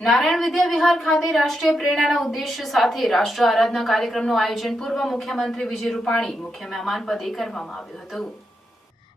નારાયણ વિદ્યા વિહાર ખાતે રાષ્ટ્રીય પ્રેરણાના ઉદ્દેશ્ય સાથે રાષ્ટ્ર આરાધના કાર્યક્રમનું આયોજન પૂર્વ મુખ્યમંત્રી વિજય રૂપાણી મુખ્ય મહેમાન પદે કરવામાં આવ્યું હતું।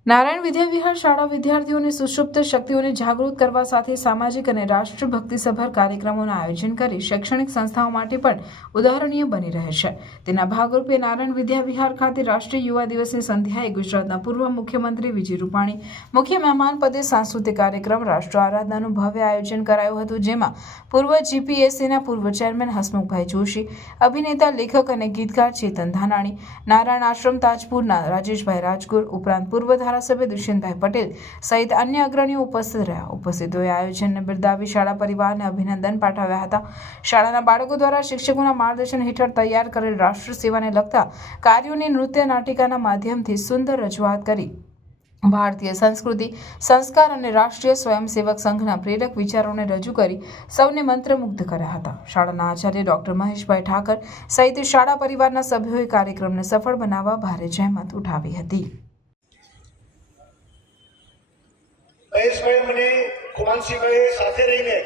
નારાયણ વિદ્યા વિહાર શાળા વિદ્યાર્થીઓની સુષુપ્ત શક્તિઓને જાગૃત કરવા સાથે સામાજિક અને રાષ્ટ્રભક્તિસભર કાર્યક્રમોનું આયોજન કરી શૈક્ષણિક સંસ્થાઓ માટે પણ ઉદાહરણીય બની રહે છે। તેના ભાગરૂપે નારાયણ વિદ્યા વિહાર ખાતે રાષ્ટ્રીય યુવા દિવસની સંધ્યાએ ગુજરાતના પૂર્વ મુખ્યમંત્રી વિજય રૂપાણી મુખ્ય મહેમાન પદે સાંસ્કૃતિક કાર્યક્રમ રાષ્ટ્ર આરાધનાનું ભવ્ય આયોજન કરાયું હતું, જેમાં પૂર્વ જીપીએસસીના પૂર્વ ચેરમેન હસમુખભાઈ જોશી, અભિનેતા, લેખક અને ગીતકાર ચેતન ધાનાણી, નારાયણ આશ્રમ તાજપુરના રાજેશભાઈ રાજગુર ઉપરાંત પૂર્વ ધારાસભ્ય દુષ્યંતભાઈ પટેલ સહિત અન્ય અગ્રણીઓ ઉપસ્થિત રહ્યા। ઉપસ્થિતોએ આયોજનને બિરદાવી શાળા પરિવારને અભિનંદન પાઠવ્યા હતા। શાળાના બાળકો દ્વારા શિક્ષકોના માર્ગદર્શન હેઠળ તૈયાર કરેલ રાષ્ટ્ર સેવાને લગતા કાર્યોની નૃત્ય નાટિકાના માધ્યમથી સુંદર રજૂઆત કરી ભારતીય સંસ્કૃતિ, સંસ્કાર અને રાષ્ટ્રીય સ્વયંસેવક સંઘના પ્રેરક વિચારોને રજૂ કરી સૌને મંત્રમુગ્ધ કર્યા હતા। શાળાના આચાર્ય ડોક્ટર મહેશભાઈ ઠાકર સહિત શાળા પરિવારના સભ્યોએ કાર્યક્રમને સફળ બનાવવા ભારે જહેમત ઉઠાવી હતી। મહેશભાઈ મને ખુમાનસિંહભાઈ સાથે રહીને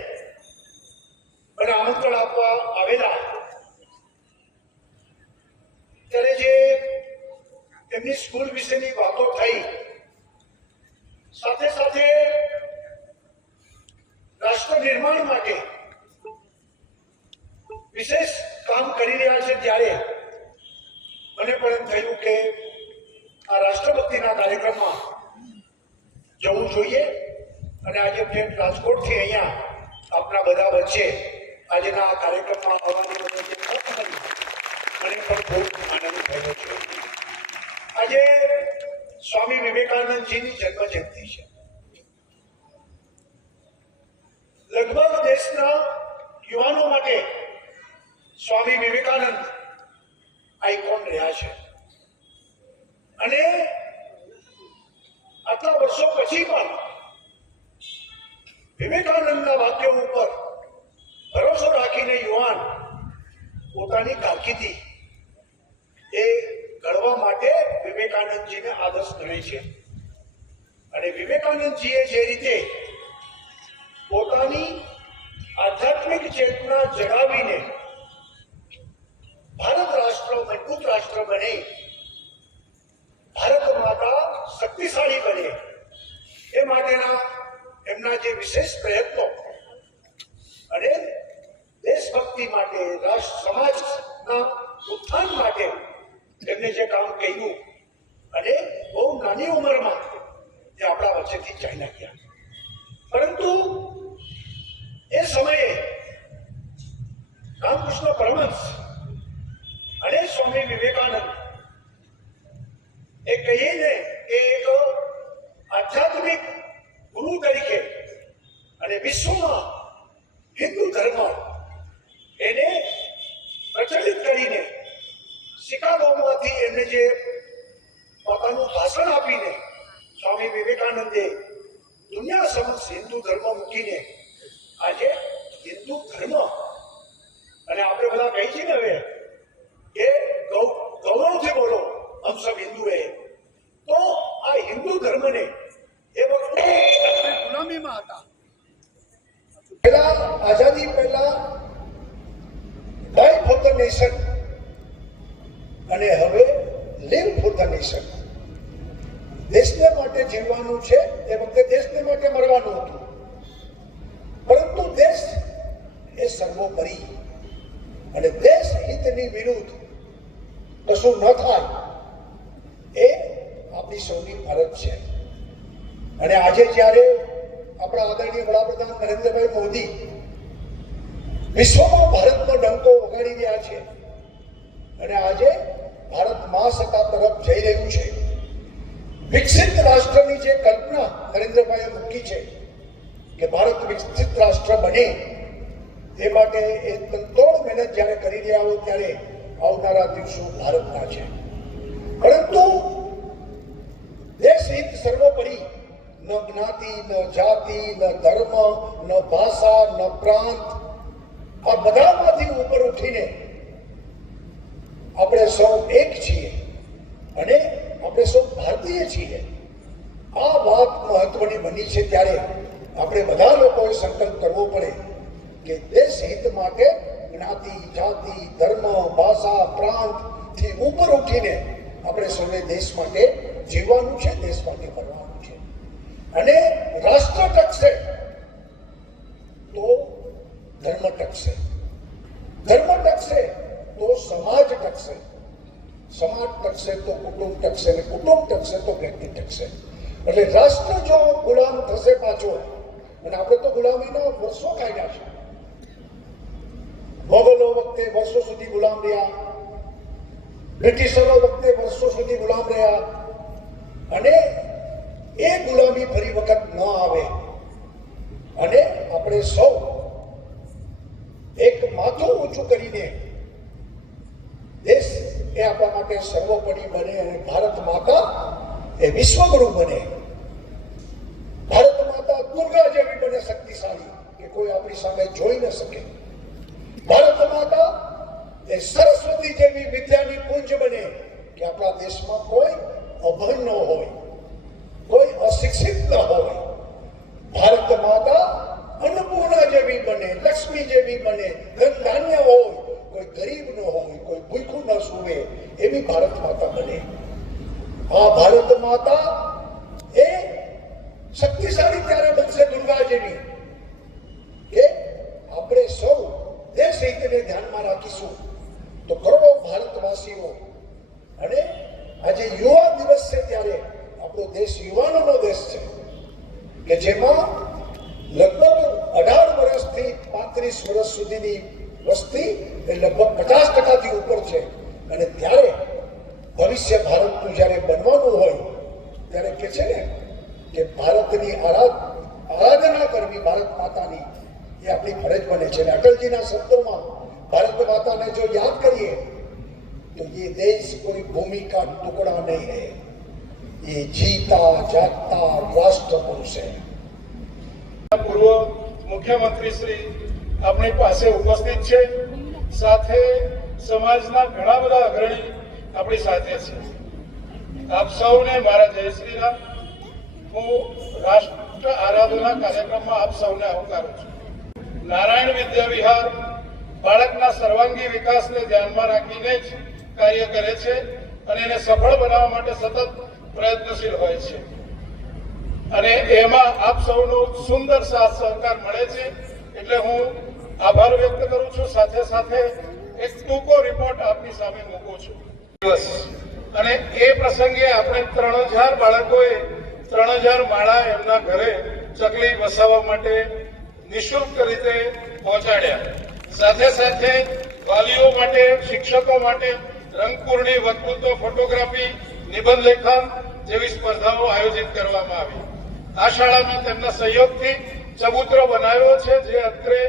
મને આમંત્રણ આપવા આવેલા ત્યારે જે એમની સ્કૂલ વિશેની વાતો થઈ, સાથે સાથે રાષ્ટ્ર નિર્માણ માટે વિશેષ કામ કરી રહ્યા છે, ત્યારે મને પણ એમ થયું કે આ રાષ્ટ્રભક્તિના કાર્યક્રમમાં જવું જોઈએ અને આજે ફ્રેન્ડ રાજકોટથી અહીંયા આપણા બધા વચ્ચે આજના આ કાર્યક્રમમાં આવવાની મને પણ ખૂબ આનંદ થયો છે। આજે સ્વામી વિવેકાનંદજીની જન્મ જયંતિ છે। લગભગ દેશના યુવાનો માટે સ્વામી વિવેકાનંદ આઇકોન રહ્યા છે અને આટલા વર્ષો પછી પણ વિવેકાનંદના વાક્યો ઉપર ભરોસો રાખીને યુવાન પોતાની કારકિર્દી એ ઘડવા માટે વિવેકાનંદજીને આદર્શ ગણે છે અને વિવેકાનંદજીએ જે રીતે પોતાની આધ્યાત્મિક ચેતના જગાવીને ભારત રાષ્ટ્ર મજબૂત રાષ્ટ્ર બને, ભારત માતા શક્તિશાળી બને, એ માટેના એમના જે વિશેષ પ્રયત્નો અને દેશભક્તિ માટે, રાષ્ટ્ર સમાજના ઉત્થાન માટે એમને જે કામ કર્યું અને બહુ નાની ઉંમરમાં એ આપણા વચ્ચેથી ચાલ્યા ગયા, પરંતુ એ સમયે રામકૃષ્ણ પરમહંસ અને સ્વામી વિવેકાનંદ એ કહીને કે એક આધ્યાત્મિક ગુરુ તરીકે અને વિશ્વમાં હિન્દુ ધર્મ એને પ્રચલિત કરીને શિકાગોમાંથી એમને જે પોતાનું ભાષણ આપીને સ્વામી વિવેકાનંદે દુનિયા સમક્ષ હિન્દુ ધર્મ મૂકીને આજે હિન્દુ ધર્મ અને આપણે બધા કહી છીએ ને હવે કે ગૌરવથી બોલો હમ સબ હિન્દુ હે, તો આ હિન્દુ ધર્મને એ વખતે ગુલામીમાં હતા, પહેલા આઝાદી પહેલા ડાઈ ફોર ધ નેશન અને હવે લિવ ફોર ધ નેશન। દેશને માટે જીવવાનું છે, એ વખતે દેશને માટે મરવાનું હતું, પરંતુ દેશ એ સર્વોપરી અને દેશ હિતની વિરુદ્ધ કશું ન થાય એ આપણી સૌની ફરજ છે। અને આજે જ્યારે આપણા આદરણીય વડાપ્રધાન નરેન્દ્રભાઈ મોદી વિશ્વમાં ભારતનો ડંકો વગાડી રહ્યા છે અને આજે ભારત મહાસત્તા તરફ જઈ રહ્યું છે, વિકસિત રાષ્ટ્રની જે કલ્પના નરેન્દ્રભાઈએ મૂકી છે કે ભારત વિકસિત રાષ્ટ્ર બને, તે માટે એ તનતોડ મહેનત જ્યારે કરી રહ્યા હોય ત્યારે આવનારા દિવસો ભારતના છે, પરંતુ દેશ હિત સર્વોપરી, ન જ્ઞાતિ, ન જાતિ, ન ધર્મ, ન ભાષા, ન પ્રાંત, આ બધામાંથી ઉપર ઉઠીને આપણે સૌ એક છીએ અને આપણે સૌ ભારતીય છીએ। આ વાત મહત્વની બની છે, ત્યારે આપણે બધા લોકોએ સંકલ્પ કરવો પડે કે દેશ હિત માટે જ્ઞાતિ જાતિ ધર્મ ભાષા પ્રાંત થી ઉપર ઉઠીને આપણે સૌએ દેશ માટે જીવવાનું છે, દેશ માટે મરવાનું છે. અને રાષ્ટ્ર ટકશે તો ધર્મ ટકશે, ધર્મ ટકશે તો સમાજ ટકશે, સમાજ ટકશે તો કુટુંબ ટકશે, અને કુટુંબ ટકશે તો વ્યક્તિ ટકશે. એટલે રાષ્ટ્ર જો ગુલામ થશે પાછો, અને આપણે તો ગુલામીના વર્ષો કાઢ્યા છે. મોગલો વખતે વર્ષો સુધી ગુલામ રહ્યા, બ્રિટિશરો વખતે વર્ષો સુધી ગુલામ રહ્યા, અને એ ગુલામી ફરી વખત ન આવે અને આપણે સૌ એક માથું ઊંચું કરીને દેશ એ આપણા માટે સર્વોપરી બને અને ભારત માતા એ વિશ્વગુરુ બને. ભારત માતા દુર્ગા જેવી બને, શક્તિશાળી, કે કોઈ આપણી સામે જોઈ ન શકે. ભારત માતા એ સરસ્વતી જેવી વિદ્યાની પુંજ બને, કે આપણા દેશમાં કોઈ અભણ ન હોય, કોઈ અશિક્ષિત ન હોય. ભારત માતા અન્નપૂર્ણા જેવી બને, લક્ષ્મી જેવી બને, ધન ધાન્ય હોય, કોઈ ગરીબ ન હોય, કોઈ ભૂખ્યું ન સૂવે, એવી ભારત માતા બને. આ ભારત માતા એ શક્તિશાળી ત્યારે બનશે દુર્ગા જેવી, કે આપણે સૌ દેશ હિતને ધ્યાનમાં રાખીશું તો કરોડો ભારતવાસીઓ. અને આજે યુવા દિવસ છે ત્યારે આપણો દેશ યુવાનોનો દેશ છે, કે જેમાં લગભગ 18 વર્ષથી 35 વર્ષ સુધીની વસ્તી એ લગભગ 50% ઉપર છે. અને ત્યારે ભવિષ્ય ભારતનું જ્યારે બનવાનું હોય ત્યારે કે છે ને કે ભારતની આરાધના કરવી, ભારત માતાની, એ આપણી ફરજ બને છે. અને અટલજીના શબ્દોમાં ભારત માતાને જો યાદ કરીએ તો ये देश कोई भूमि का टुकड़ा नहीं है, ये जीता जागता राष्ट्र पुरुष है. પૂર્વ મુખ્યમંત્રી શ્રી આપણી પાસે ઉપસ્થિત છે, સાથે સમાજના ઘણા બધા અગ્રણી આપણી સાથે છે. આપ સૌને મારા જય શ્રી રામ. હું રાષ્ટ્ર આરાધના કાર્યક્રમમાં આપ સૌને આવકારું છું. નારાયણ વિદ્યા વિહાર બાળકના સર્વાંગી વિકાસને ધ્યાનમાં રાખીને જ કાર્ય કરે છે અને એને સફળ બનાવવા માટે સતત પ્રયત્નશીલ હોય છે. અને એમાં આપ સૌનો સુંદર સાથ સહકાર મળે છે, એટલે હું આભાર વ્યક્ત કરું છું. સાથે સાથે એક ટૂંકો રિપોર્ટ આપની સામે મૂકું છું. અને એ પ્રસંગે આપણે 3000 બાળકોએ 3000 માળા એમના ઘરે ચકલી વસાવવા માટે નિઃશુલ્ક રીતે પહોંચાડ્યા. સાથે સાથે વાલીઓ માટે, શિક્ષકો માટે રંગપૂર્ણી, વક્તૃત્વ, ફોટોગ્રાફી, નિબંધ લેખન જેવી સ્પર્ધાઓ આયોજિત કરવામાં આવી. આ શાળામાં તેમના સહયોગથી ચબૂતરો બનાવ્યો છે, જે અત્રે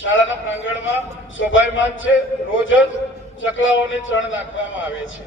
શાળાના પ્રાંગણમાં શોભાયમાન છે. રોજ જ ચકલાઓને ચણ નાખવામાં આવે છે.